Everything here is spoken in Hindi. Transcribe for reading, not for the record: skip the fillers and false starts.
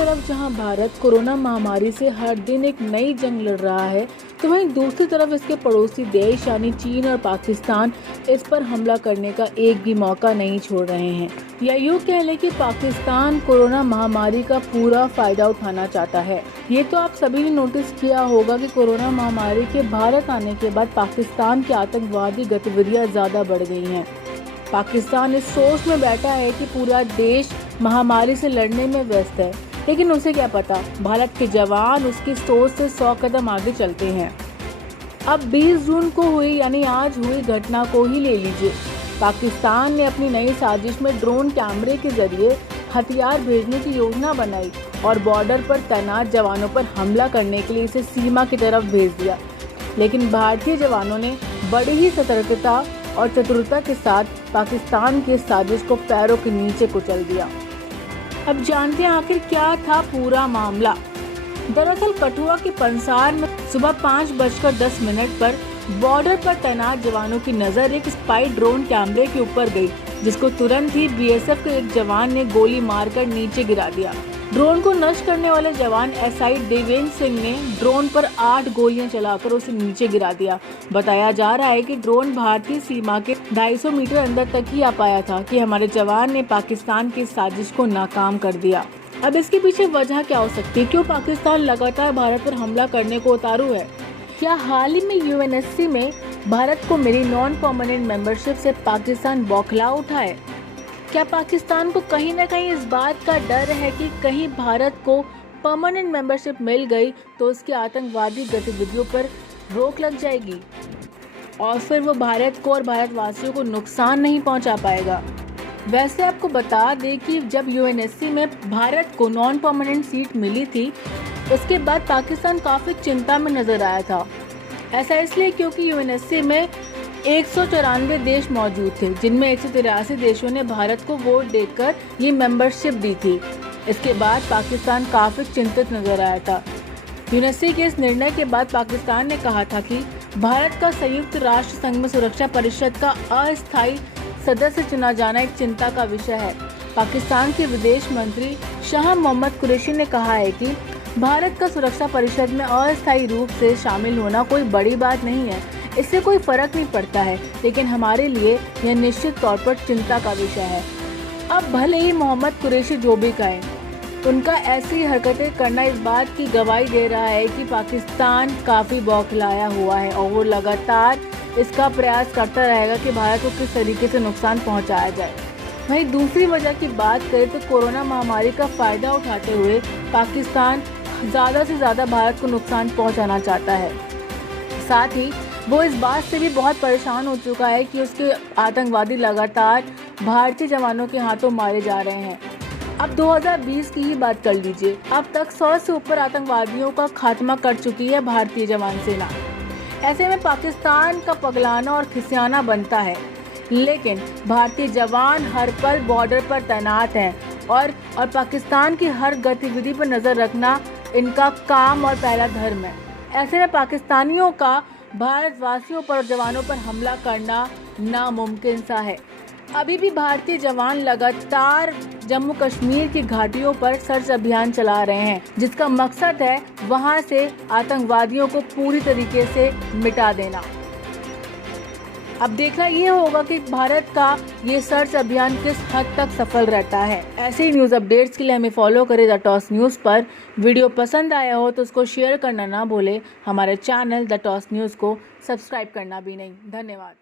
तरफ जहां भारत कोरोना महामारी से हर दिन एक नई जंग लड़ रहा है, तो वहीं दूसरी तरफ इसके पड़ोसी देश यानी चीन और पाकिस्तान इस पर हमला करने का एक भी मौका नहीं छोड़ रहे हैं। या यूँ कह लें कि पाकिस्तान कोरोना महामारी का पूरा फायदा उठाना चाहता है। ये तो आप सभी ने नोटिस किया होगा कि कोरोना महामारी के भारत आने के बाद पाकिस्तान की आतंकवादी गतिविधियां ज्यादा बढ़ गई हैं। पाकिस्तान इस सोच में बैठा है कि पूरा देश महामारी से लड़ने में व्यस्त है, लेकिन उसे क्या पता भारत के जवान उसकी सोच से 100 कदम आगे चलते हैं। अब 20 जून को हुई यानी आज हुई घटना को ही ले लीजिए। पाकिस्तान ने अपनी नई साजिश में ड्रोन कैमरे के जरिए हथियार भेजने की योजना बनाई और बॉर्डर पर तैनात जवानों पर हमला करने के लिए इसे सीमा की तरफ भेज दिया। लेकिन भारतीय जवानों ने बड़ी ही सतर्कता और चतुरता के साथ पाकिस्तान की साजिश को पैरों के नीचे कुचल दिया। अब जानते हैं आखिर क्या था पूरा मामला। दरअसल कठुआ के पंसार में सुबह 5:10 पर बॉर्डर पर तैनात जवानों की नजर एक स्पाई ड्रोन कैमरे के ऊपर गई, जिसको तुरंत ही बीएसएफ के एक जवान ने गोली मारकर नीचे गिरा दिया। ड्रोन को नष्ट करने वाले जवान एसआई देवेंद्र सिंह ने ड्रोन पर 8 गोलियां चलाकर उसे नीचे गिरा दिया। बताया जा रहा है कि ड्रोन भारतीय सीमा के 250 मीटर अंदर तक ही आ पाया था कि हमारे जवान ने पाकिस्तान की साजिश को नाकाम कर दिया। अब इसके पीछे वजह क्या हो सकती है? क्यों पाकिस्तान लगातार भारत पर हमला करने को उतारू है? क्या हाल ही में यूएनएससी में भारत को मिली नॉन परमानेंट मेंबरशिप से पाकिस्तान बौखला उठा है? क्या पाकिस्तान को कहीं न कहीं इस बात का डर है कि कहीं भारत को परमानेंट मेंबरशिप मिल गई तो उसकी आतंकवादी गतिविधियों पर रोक लग जाएगी और फिर वो भारत को और भारतवासियों को नुकसान नहीं पहुंचा पाएगा? वैसे आपको बता दें कि जब यूएनएससी में भारत को नॉन परमानेंट सीट मिली थी, उसके बाद पाकिस्तान काफ़ी चिंता में नजर आया था। ऐसा इसलिए क्योंकि यूएनएससी में 194 देश मौजूद थे, जिनमें 183 देशों ने भारत को वोट देकर ये मेंबरशिप दी थी। इसके बाद पाकिस्तान काफ़ी चिंतित नजर आया था। यूएनएससी के इस निर्णय के बाद पाकिस्तान ने कहा था कि भारत का संयुक्त राष्ट्र संघ में सुरक्षा परिषद का अस्थायी सदस्य चुना जाना एक चिंता का विषय है। पाकिस्तान के विदेश मंत्री शाह मोहम्मद कुरैशी ने कहा है कि भारत का सुरक्षा परिषद में अस्थायी रूप से शामिल होना कोई बड़ी बात नहीं है, इससे कोई फर्क नहीं पड़ता है, लेकिन हमारे लिए यह निश्चित तौर पर चिंता का विषय है। अब भले ही मोहम्मद कुरैशी जो भी कहें, उनका ऐसी हरकतें करना इस बात की गवाही दे रहा है कि पाकिस्तान काफ़ी बौखलाया हुआ है और वो लगातार इसका प्रयास करता रहेगा कि भारत को किस तरीके से नुकसान पहुंचाया जाए। वहीं दूसरी वजह की बात करें तो कोरोना महामारी का फ़ायदा उठाते हुए पाकिस्तान ज़्यादा से ज़्यादा भारत को नुकसान पहुंचाना चाहता है। साथ ही वो इस बात से भी बहुत परेशान हो चुका है कि उसके आतंकवादी लगातार भारतीय जवानों के हाथों मारे जा रहे हैं। अब 2020 की ही बात कर लीजिए, अब तक 100 से ऊपर आतंकवादियों का खात्मा कर चुकी है भारतीय जवान सेना। ऐसे में पाकिस्तान का पगलाना और खिसियाना बनता है, लेकिन भारतीय जवान हर पल बॉर्डर पर तैनात हैं और पाकिस्तान की हर गतिविधि पर नज़र रखना इनका काम और पहला धर्म है। ऐसे में पाकिस्तानियों का भारतवासियों पर और जवानों पर हमला करना नामुमकिन सा है। अभी भी भारतीय जवान लगातार जम्मू कश्मीर की घाटियों पर सर्च अभियान चला रहे हैं, जिसका मकसद है वहां से आतंकवादियों को पूरी तरीके से मिटा देना। अब देखना ये होगा कि भारत का ये सर्च अभियान किस हद तक सफल रहता है। ऐसे ही न्यूज़ अपडेट्स के लिए हमें फॉलो करें द टॉस न्यूज़ पर। वीडियो पसंद आया हो तो उसको शेयर करना ना भूले। हमारे चैनल द टॉस न्यूज़ को सब्सक्राइब करना भी नहीं। धन्यवाद।